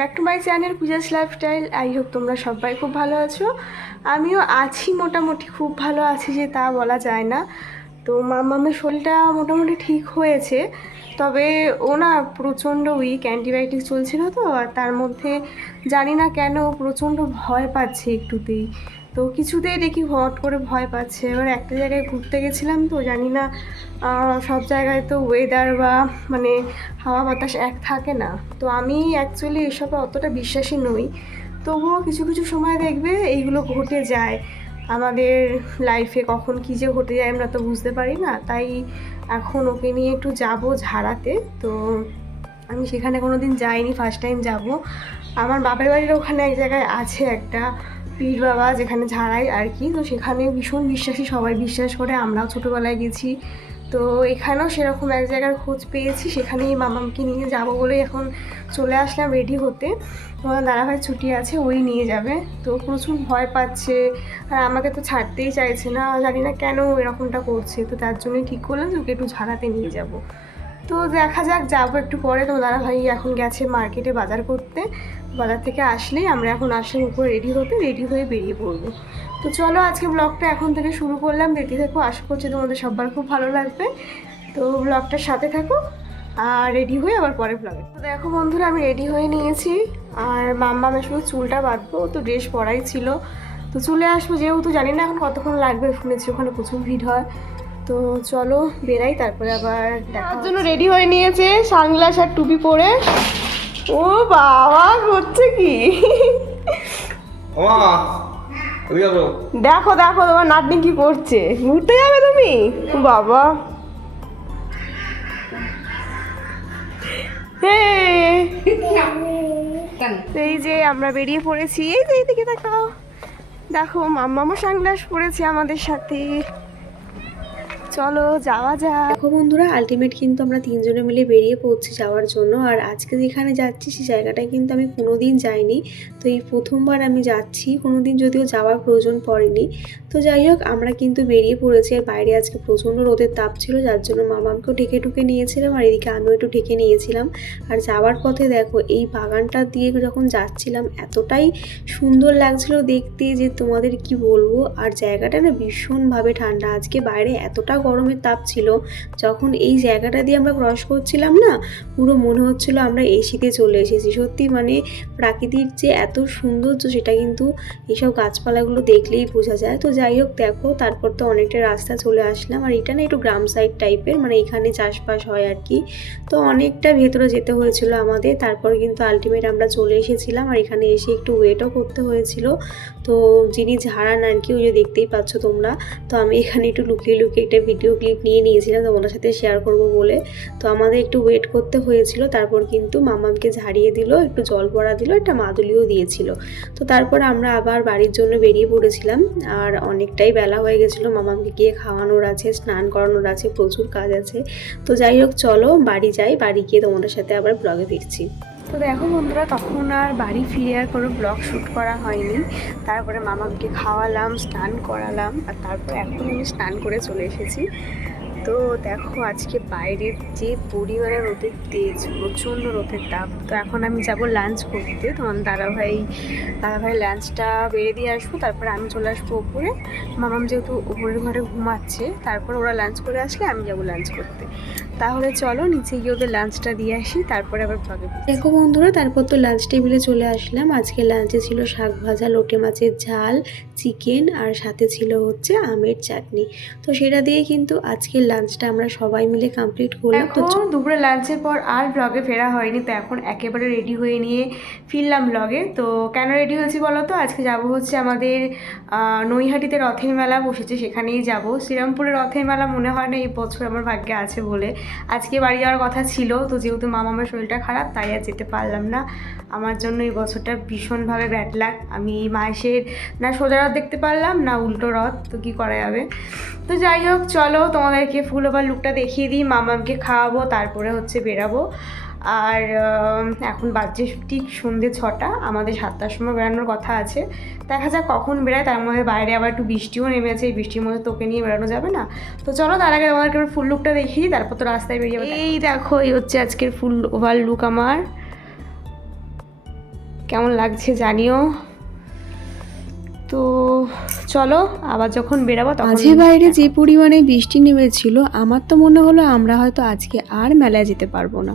Back to my channel Puja's lifestyle. I hope তোমরা সবাই খুব ভালো আছো। আমিও আছি, মোটামুটি খুব ভালো আছি যে তা বলা যায় না। তো মামামের শরীরটা মোটামুটি ঠিক হয়েছে, তবে ও না প্রচণ্ড উইক, অ্যান্টিবায়োটিক চলছিল তো, আর তার মধ্যে জানি না কেন প্রচণ্ড ভয় পাচ্ছে একটুতেই। তো কিছুতেই দেখি হট করে ভয় পাচ্ছে। এবার একটা জায়গায় ঘুরতে গেছিলাম, তো জানি না সব জায়গায় তো ওয়েদার বা মানে হাওয়া বাতাস এক থাকে না। তো আমি অ্যাকচুয়ালি এসবে অতটা বিশ্বাসী নই, তবুও কিছু কিছু সময় দেখবে এইগুলো ঘটে যায় আমাদের লাইফে। কখন কী যে ঘটে যায় আমরা তো বুঝতে পারি না। তাই এখন ওকে নিয়ে একটু যাব ঝাড়াতে। তো আমি সেখানে কোনো দিন যাইনি, ফার্স্ট টাইম যাব। আমার বাপের বাড়ির ওখানে এক জায়গায় আছে একটা পীর বাবা, যেখানে ঝাড়াই আর কি। তো সেখানে ভীষণ বিশ্বাসী, সবাই বিশ্বাস করে, আমরাও ছোটোবেলায় গেছি। তো এখানেও সেরকম এক জায়গার খোঁজ পেয়েছি, সেখানেই মামামকে নিয়ে যাব বলে এখন চলে আসলাম রেডি হতে। তোমার দাদাভাই ছুটি আছে, ওই নিয়ে যাবে। তো প্রচুর ভয় পাচ্ছে আর আমাকে তো ছাড়তেই চাইছে না, জানি না কেন এরকমটা করছে। তো তার জন্যই ঠিক করলাম যে ওকে একটু ঝাড়াতে নিয়ে যাব। তো দেখা যাক, যাবো একটু পরে। তো দাদাভাই এখন গেছে মার্কেটে বাজার করতে, বাজার থেকে আসলেই আমরা এখন আসলাম উপরে রেডি হতে, রেডি হয়ে বেরিয়ে পড়বো। তো চলো আজকে ব্লগটা এখন থেকে শুরু করলাম, দেখতে থাকো। আশা করছি তোমাদের সবার খুব ভালো লাগবে। তো ব্লগটার সাথে থাকো আর রেডি হয়ে আবার পরে ব্লগে। তো দেখো বন্ধুরা, আমি রেডি হয়ে নিয়েছি আর মাম্মামের শুধু চুলটা বাঁধবো, তো ড্রেস পরাই ছিল। তো চলে আসবো, যেহেতু জানি না এখন কতক্ষণ লাগবে, শুনেছি ওখানে প্রচুর ভিড় হয়। তো চলো বেরাই, তারপরে আবার দেখার জন্য রেডি হয়ে নিয়েছে, সানগ্লাস আর টুপি পরে। ও বাবা, হচ্ছে কি দেখো দেখো তোমার নাতনি কি করছে। ঘুরতে যাবে তুমি? বাবা, এই যে আমরা বেরিয়ে পড়েছি, এই যে এইদিকে তাকাও, দেখো মাম্মামও সানগ্লাস পরেছে আমাদের সাথে। চলো যাওয়া যাক। দেখো বন্ধুরা, আলটিমেট কিন্তু আমরা তিনজনে মিলে বেরিয়ে পড়ছি যাওয়ার জন্য। আর আজকে যেখানে যাচ্ছি সেই জায়গাটায় কিন্তু আমি কোনোদিন যাইনি, তো এই প্রথমবার আমি যাচ্ছি। কোনোদিন যদিও যাওয়ার প্রয়োজন পড়েনি। তো যাই হোক, আমরা কিন্তু বেরিয়ে পড়েছি। আর বাইরে আজকে প্রচণ্ড রোদের তাপ ছিল, যার জন্য মামামকেও ঢেকে ঢুকে নিয়েছিলাম, আর এদিকে আমিও একটু ঢেকে নিয়েছিলাম। আর যাওয়ার পথে দেখো, এই বাগানটা দিয়ে যখন যাচ্ছিলাম এতটাই সুন্দর লাগছিল দেখতে যে তোমাদের কি বলবো। আর জায়গাটা না ভীষণভাবে ঠান্ডা। আজকে বাইরে এতটা গরমের তাপ ছিল, যখন এই জায়গাটা দিয়ে আমরা ক্রস করছিলাম না, পুরো মনে হচ্ছিল আমরা এসিতে চলে এসেছি। সত্যি মানে প্রাকৃতিক যে এত সৌন্দর্য, সেটা কিন্তু এইসব গাছপালাগুলো দেখলেই বোঝা যায়। তো যাই হোক দেখো, তারপর তো অনেকটা রাস্তা চলে আসলাম। আর এটা না একটু গ্রাম সাইড টাইপের, মানে এখানে চাষবাস হয় আর কি। তো অনেকটা ভেতরে যেতে হয়েছিল আমাদের, তারপর কিন্তু আলটিমেট আমরা চলে এসেছিলাম। আর এখানে এসে একটু ওয়েটও করতে হয়েছিল। তো যিনি ঝাড়ান আর কি, ওই যে দেখতেই পাচ্ছ তোমরা, তো আমি এখানে একটু লুকিয়ে লুকিয়ে একটা ভিডিও ক্লিপ নিয়ে নিয়েছিলাম তোমাদের সাথে শেয়ার করব বলে। তো আমাদের একটু ওয়েট করতে হয়েছিল। তারপর কিন্তু মামামকে ঝাড়িয়ে দিল, একটু জল পড়া দিল, একটা মাদুলিও দিয়েছিল। তো তারপর আমরা আবার বাড়ির জন্য বেরিয়ে পড়েছিলাম। আর অনেকটাই বেলা হয়ে গেছিলো, মামামকে গিয়ে খাওয়ানোর আছে, স্নান করানোর আছে, প্রচুর কাজ আছে। তো যাই হোক চলো বাড়ি যাই, বাড়ি গিয়ে তোমাদের সাথে আবার ব্লগে ফিরছি। তো দেখো বন্ধুরা, তখন আর বাড়ি ফিরে আর কোনো ব্লগ শ্যুট করা হয়নি। তারপরে মামাকে খাওয়ালাম, স্নান করালাম, আর তারপর এখন আমি স্নান করে চলে এসেছি। তো দেখো আজকে বাইরের যে পরিমাণে রোদের তেজ, প্রচণ্ড রোদের তাপ। তো এখন আমি যাব লাঞ্চ করতে। তখন দাদাভাই লাঞ্চটা বেড়ে দিয়ে আসবো, তারপরে আমি চলে আসবো ওপরে। মামাম যেহেতু ওপরের ঘরে ঘুমাচ্ছে, তারপর ওরা লাঞ্চ করে আসলে আমি যাব লাঞ্চ করতে। তাহলে চলো নিচে গিয়ে ওদের লাঞ্চটা দিয়ে আসি, তারপরে আবার ব্লগে। দেখো বন্ধুরা, তারপর তো লাঞ্চ টেবিলে চলে আসলাম। আজকে লাঞ্চে ছিল শাক ভাজা, লোটে মাছের ঝাল, চিকেন, আর সাথে ছিল হচ্ছে আমের চাটনি। তো সেটা দিয়ে কিন্তু আজকে লাঞ্চটা আমরা সবাই মিলে কমপ্লিট করলাম। তো দুপুরে লাঞ্চের পর আর ব্লগে ফেরা হয়নি, তো এখন একেবারে রেডি হয়ে নিয়ে ফিরলাম ব্লগে। তো কেন রেডি হয়েছি বলো তো, আজকে যাব হচ্ছে আমাদের নৈহাটিতে রথের মেলা বসেছে, সেখানেই যাব। শ্রীরামপুরে রথের মেলা মনে হয় না এই বছর আমার ভাগ্যে আছে বলে। আজকে বাড়ি যাওয়ার কথা ছিল, তো যেহেতু মামার শরীরটা খারাপ তাই আর যেতে পারলাম না। আমার জন্য এই বছরটা ভীষণভাবে ব্যাড লাক। আমি মাসের না সোজা রথ দেখতে পারলাম, না উল্টো রথ, তো কী করা যাবে। তো যাই হোক চলো তোমাদেরকে ফুল ওভার লুকটা দেখিয়ে দিই, মামামকে খাওয়াবো, তারপরে হচ্ছে বেরাবো। আর এখন বাজছে ঠিক সন্ধ্যে 6টা, আমাদের 7টার সময় বেরানোর কথা আছে। দেখা যাক কখন বেরায়, তার মধ্যে বাইরে আবার একটু বৃষ্টিও নেমেছে, এই বৃষ্টির মধ্যে তোকে নিয়ে বেরানো যাবে না। তো চলো তার আগে তোমাদেরকে ফুল লুকটা দেখিয়ে দিই, তারপর তো রাস্তায় বেরিয়ে যাবে। এই দেখো, এই হচ্ছে আজকের ফুল ওভার লুক আমার। কেমন লাগছে জানিও। তো চলো আবার যখন বেরাবো তখন। মাঝে বাইরে যে পরিমাণে বৃষ্টি নেমেছিল, আমার তো মনে হলো আমরা হয়তো আজকে আর মেলায় যেতে পারবো না।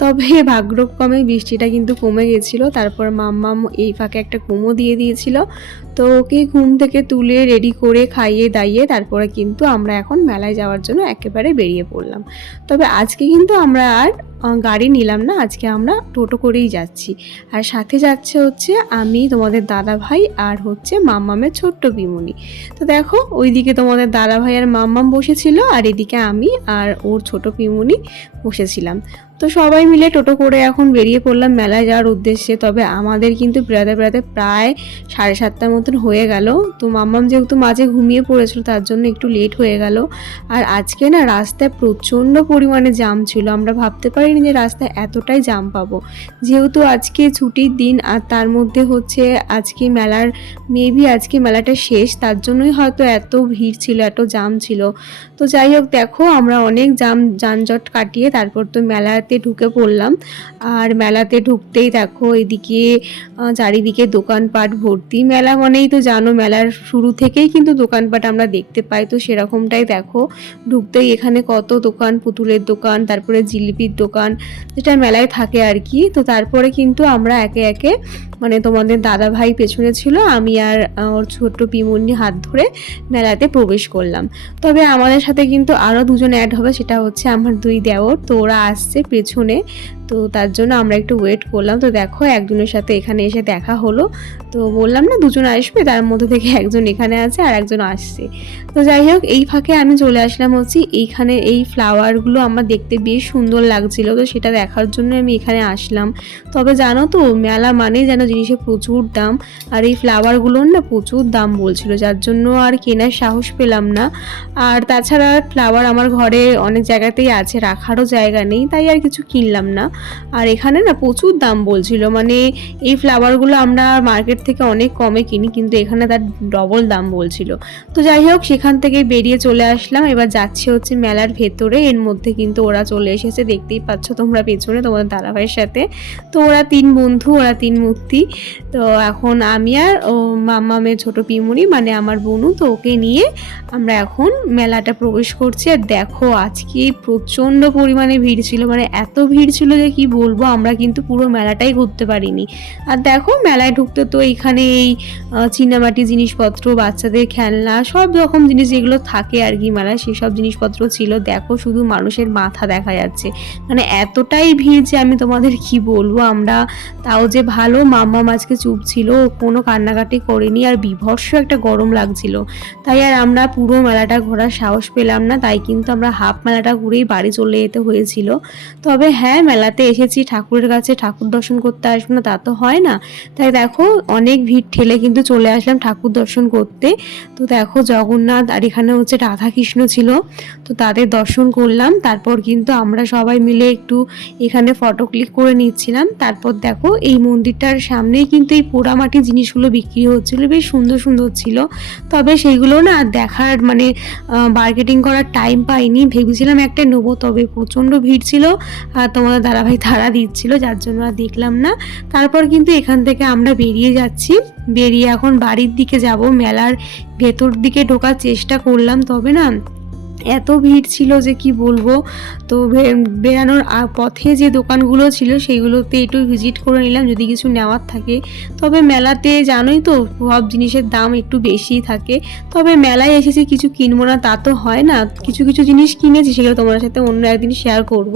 তবে ভাগ্যক্রমে বৃষ্টিটা কিন্তু কমে গেছিলো। তারপর মাম্মাম এই ফাঁকে একটা ঘুমও দিয়ে দিয়েছিল। তো ওকে ঘুম থেকে তুলে রেডি করে খাইয়ে দাইয়ে তারপরে কিন্তু আমরা এখন মেলায় যাওয়ার জন্য একেবারে বেরিয়ে পড়লাম। তবে আজকে কিন্তু আমরা আর গাড়ি নিলাম না, আজকে আমরা টোটো করেই যাচ্ছি। আর সাথে যাচ্ছে হচ্ছে আমি, তোমাদের দাদা ভাই আর হচ্ছে মাম্মামের ছোট্ট পিমুনি। তো দেখো ওইদিকে তোমাদের দাদা ভাই আর মাম্মাম বসেছিল, আর এদিকে আমি আর ওর ছোট পিমুনি বসেছিলাম। তো সবাই মিলে টোটো করে এখন বেরিয়ে পড়লাম মেলায় যাওয়ার উদ্দেশ্যে। তবে আমাদের কিন্তু বেড়াতে বেড়াতে প্রায় 7:30 মতন হয়ে গেল। তো মাম্মাম যেহেতু মাঝে ঘুমিয়ে পড়েছিল তার জন্য একটু লেট হয়ে গেল। আর আজকে না রাস্তায় প্রচণ্ড পরিমাণে জ্যাম ছিল, আমরা ভাবতে পারিনি যে রাস্তায় এতটাই জ্যাম পাবো। যেহেতু আজকে ছুটির দিন আর তার মধ্যে হচ্ছে আজকে মেলার মেবি আজকে মেলাটা শেষ, তার জন্যই হয়তো এত ভিড় ছিল, এত জ্যাম ছিল। তো যাই হোক দেখো আমরা অনেক যানজট কাটিয়ে তারপর তো মেলাতে ঢুকে পড়লাম। আর মেলাতে ঢুকতেই দেখো এদিকে চারিদিকে দোকানপাট ভর্তি। মেলা মানেই তো জানো মেলার শুরু থেকেই কিন্তু দোকানপাট আমরা দেখতে পাই। তো সেরকমটাই দেখো ঢুকতেই এখানে কত দোকান, পুতুলের দোকান, তারপরে জিলিপির দোকান, যেটা মেলায় থাকে আর কি। তো তারপরে কিন্তু আমরা একে একে মানে তোমাদের দাদা ভাই পেছনে ছিল, আমি আর ওর ছোট্ট পিমুন্নি হাত ধরে মেলাতে প্রবেশ করলাম। তবে আমাদের সাথে কিন্তু আরও দুজন অ্যাড হবে, সেটা হচ্ছে আমার দুই দেওর। তো ওরা আসছে পেছনে, তো তার জন্য আমরা একটু ওয়েট করলাম। তো দেখো একজনের সাথে এখানে এসে দেখা হলো। তো বললাম না দুজন আসবে, তার মধ্যে থেকে একজন এখানে আছে আর একজন আসছে। তো যাই হোক এই ফাঁকে আমি চলে আসলাম হচ্ছে এইখানে, এই ফ্লাওয়ারগুলো আমার দেখতে বেশ সুন্দর লাগছিল, তো সেটা দেখার জন্য আমি এখানে আসলাম। তবে জানো তো মেলা মানে যেন জিনিসের প্রচুর দাম, আর এই ফ্লাওয়ারগুলোর না প্রচুর দাম বলছিল, যার জন্য আর কেনার সাহস পেলাম না। আর তাছাড়া ফ্লাওয়ার আমার ঘরে অনেক জায়গাতেই আছে, রাখারও জায়গা নেই, তাই আর কিছু কিনলাম না। আর এখানে না প্রচুর দাম বলছিল, মানে এই ফ্লাওয়ারগুলো আমরা মার্কেট থেকে অনেক কমে কিনি, কিন্তু এখানে তার ডবল দাম বলছিল। তো যাই হোক সেখান থেকে বেরিয়ে চলে আসলাম, এবার যাচ্ছি হচ্ছে মেলার ভেতরে। এর মধ্যে কিন্তু ওরা চলে এসেছে, দেখতেই পাচ্ছ তোমরা পেছনে তোমাদের দাদাভাইয়ের সাথে। তো ওরা 3 বন্ধু, ওরা 3 মূর্তি। তো এখন আমি আর ও মাম্মামের ছোট পিমুনি মানে আমার বোনু, তো ওকে নিয়ে আমরা এখন মেলাটা প্রবেশ করছি। আর দেখো আজকে প্রচণ্ড পরিমাণে ভিড় ছিল, মানে এত ভিড় ছিল যে কি বলবো, আমরা কিন্তু পুরো মেলাটাই ঘুরতে পারিনি। আর দেখো মেলায় ঢুকতে তো এখানে এই চীনামাটি জিনিসপত্র, বাচ্চাদের খেলনা, সব রকম জিনিস যেগুলো থাকে আর কি মেলায়, সেসব জিনিসপত্র ছিল। দেখো শুধু মানুষের মাথা দেখা যাচ্ছে, মানে এতটাই ভিড় যে আমি তোমাদের কি বলবো। আমরা তাও যে ভালো মাম্মাম আজকে চুপ ছিল, কোনো কান্নাকাটি করেনি, আর বিভৎস একটা গরম লাগছিল, তাই আর আমরা পুরো মেলাটা ঘোরার সাহস পেলাম না। তাই কিন্তু আমরা হাফ মেলাটা ঘুরেই বাড়ি চলে যেতে হয়েছিল। তবে হ্যাঁ মেলাতে এসেছি ঠাকুরের কাছে, ঠাকুর দর্শন করতে আসবো না তা তো হয় না। তাই দেখো অনেক ভিড় ঠেলে কিন্তু চলে আসলাম ঠাকুর দর্শন করতে। তো দেখো জগন্নাথ আর এখানে হচ্ছে রাধাকৃষ্ণ ছিল, তো তাদের দর্শন করলাম। তারপর কিন্তু আমরা সবাই মিলে একটু এখানে ফটো ক্লিক করে নিচ্ছিলাম। তারপর দেখো এই মন্দিরটার সামনেই কিন্তু এই পোড়ামাটির জিনিসগুলো বিক্রি হচ্ছিল, বেশ সুন্দর সুন্দর ছিল। তবে সেইগুলো না দেখার মানে মার্কেটিং করার টাইম পাইনি, ভেবেছিলাম একটা নেবো, তবে প্রচণ্ড ভিড় ছিল আর তোমাদের দাদাভাই তাড়া দিচ্ছিল, যার জন্য আর দেখলাম না। তারপর কিন্তু এখান থেকে আমরা বেরিয়ে যাচ্ছি, বেরিয়ে এখন বাড়ির দিকে যাব। মেলার ভেতর দিকে ঢোকার চেষ্টা করলাম, তবে না এত ভিড় ছিল যে কি বলবো। তো বেরানোর পথে যে দোকানগুলো ছিল সেইগুলোতে একটু ভিজিট করে নিলাম যদি কিছু নেওয়ার থাকে। তবে মেলাতে জানোই তো সব জিনিসের দাম একটু বেশিই থাকে। তবে মেলায় এসেছি কিছু কিনবো না তা তো হয় না, কিছু কিছু জিনিস কিনেছি, সেগুলো তোমার সাথে অন্য একদিন শেয়ার করব।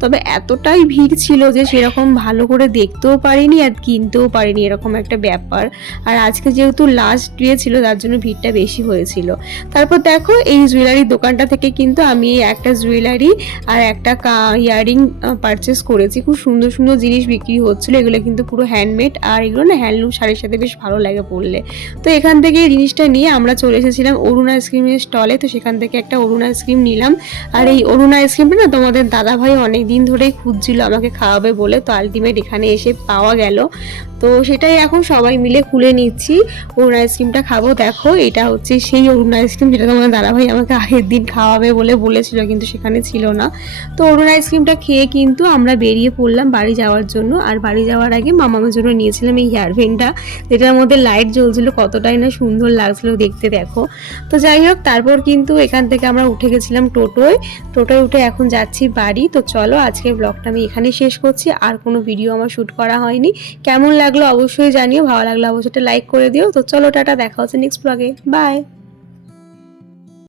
তবে এতটাই ভিড় ছিল যে সেরকম ভালো করে দেখতেও পারিনি আর কিনতেও পারিনি, এরকম একটা ব্যাপার। আর আজকে যেহেতু লাস্ট ডে ছিল তার জন্য ভিড়টা বেশি হয়েছিল। তারপর দেখো এই জুয়েলারির দোকানটা থেকে কিন্তু আমি একটা জুয়েলারি আর একটা ইয়াররিং পারচেস করেছি। খুব সুন্দর সুন্দর জিনিস বিক্রি হচ্ছিলো, এগুলো কিন্তু পুরো হ্যান্ডমেড, আর এগুলো না হ্যান্ডলুম শাড়ির সাথে বেশ ভালো লাগে পরলে। তো এখান থেকে এই জিনিসটা নিয়ে আমরা চলে এসেছিলাম অরুণ আইসক্রিমের স্টলে। তো সেখান থেকে একটা অরুণ আইসক্রিম নিলাম। আর এই অরুণ আইসক্রিমটা না তোমাদের দাদাভাই অনেক দিন ধরেই খুঁজছিল আমাকে খাওয়াবে বলে, তো আলটিমেট এখানে এসে পাওয়া গেল। তো সেটাই এখন সবাই মিলে খুলে নিচ্ছি, অরুণ আইসক্রিমটা খাবো। দেখো এটা হচ্ছে সেই অরুণ আইসক্রিম যেটা তোমাদের দাদাভাই আমাকে আগের দিন খাওয়াবে বলে বলেছিল, কিন্তু সেখানে ছিল না। তো অরুণ আইসক্রিমটা খেয়ে কিন্তু আমরা বেরিয়ে পড়লাম বাড়ি যাওয়ার জন্য। আর বাড়ি যাওয়ার আগে মামামের জন্য নিয়েছিলাম এই হেয়ার ব্যান্ডটা, যেটার মধ্যে লাইট জ্বলছিল, কতটাই না সুন্দর লাগছিল দেখতে দেখো। তো যাই হোক, তারপর কিন্তু এখান থেকে আমরা উঠে গেছিলাম টোটোয় উঠে এখন যাচ্ছি বাড়ি। তো চলো আজকের ব্লগটা আমি এখানেই শেষ করছি, আর কোনো ভিডিও আমার শ্যুট করা হয়নি। কেমন লাগলো অবশ্যই জানিও, ভালো লাগলো অবশ্যই লাইক করে দিও। তো চলো টাটা, দেখা হচ্ছে নেক্সট ব্লগে, বাই।